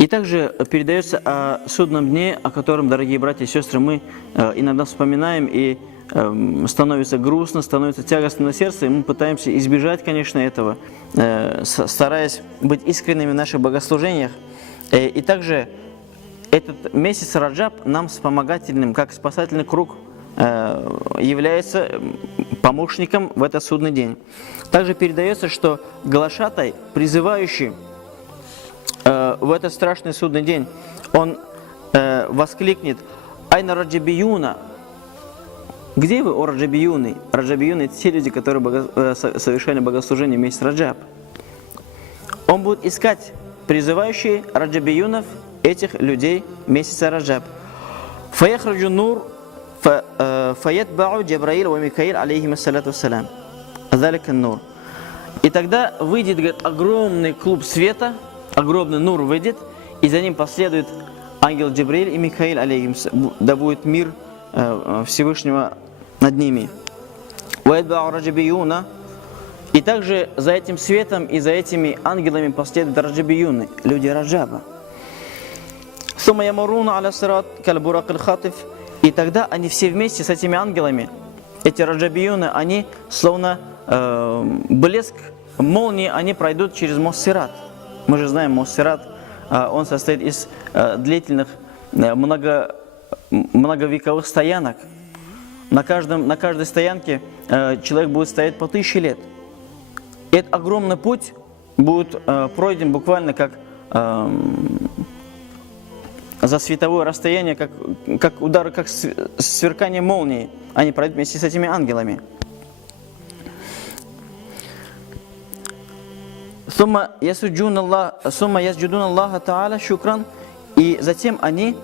И также передается о судном дне, о котором, дорогие братья и сестры, мы иногда вспоминаем, и становится грустно, становится тягостно на сердце, и мы пытаемся избежать, конечно, этого, стараясь быть искренними в наших богослужениях. И также этот месяц Раджаб нам вспомогательным, как спасательный круг, является помощником в этот судный день. Также передается, что глашатай, призывающий в этот страшный судный день, он воскликнет: «Айна раджабиюна». Где вы, о раджабиюны? Раджабиюны – это те люди, которые совершали богослужение в месяц Раджаб. Он будет искать призывающие раджабиюнов, этих людей месяца Раджаб. «Фаяхраджу нур фаятбау Джабраил ва Микаил алейхим ассалату вассалям». «Азалика нур». И тогда выйдет, говорит, огромный клуб света, огромный нур выйдет, и за ним последует ангел Джабраил и Микаил алейхим, да будет мир Всевышнего над ними. И также за этим светом и за этими ангелами последуют раджабиюны, люди Раджаба. И тогда они все вместе с этими ангелами, эти раджабиюны, они словно блеск молнии, они пройдут через мост Сират. Мы же знаем, мост Сират, он состоит из длительных, многовековых стоянок. На каждой стоянке человек будет стоять по 1000 лет. И этот огромный путь будет пройден буквально как за световое расстояние, как удар, как сверкание молнии. Они пройдут вместе с этими ангелами. Сумма ясджудуна Аллаха Та'аля шукран. И затем они,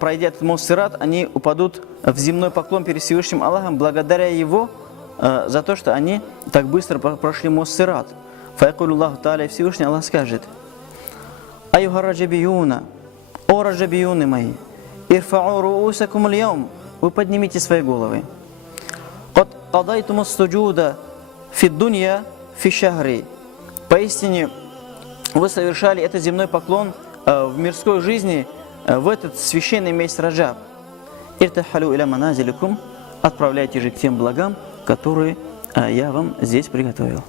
пройдя этот мост Сират, они упадут в земной поклон перед Всевышним Аллахом, благодаря Его за то, что они так быстро прошли мост Сират. Фаякулю Аллаху Та'аля, Всевышний Аллах скажет: «Аюха раджабиюна, о раджабиюны мои, ирфау руусакум аль-яум, вы поднимите свои головы. Кад кадайтумус суджуда фид дунья фи шахри». Поистине, вы совершали этот земной поклон в мирской жизни в этот священный месяц Раджаб. Иртахалю иля маназиликум, отправляйте же к тем благам, которые я вам здесь приготовил.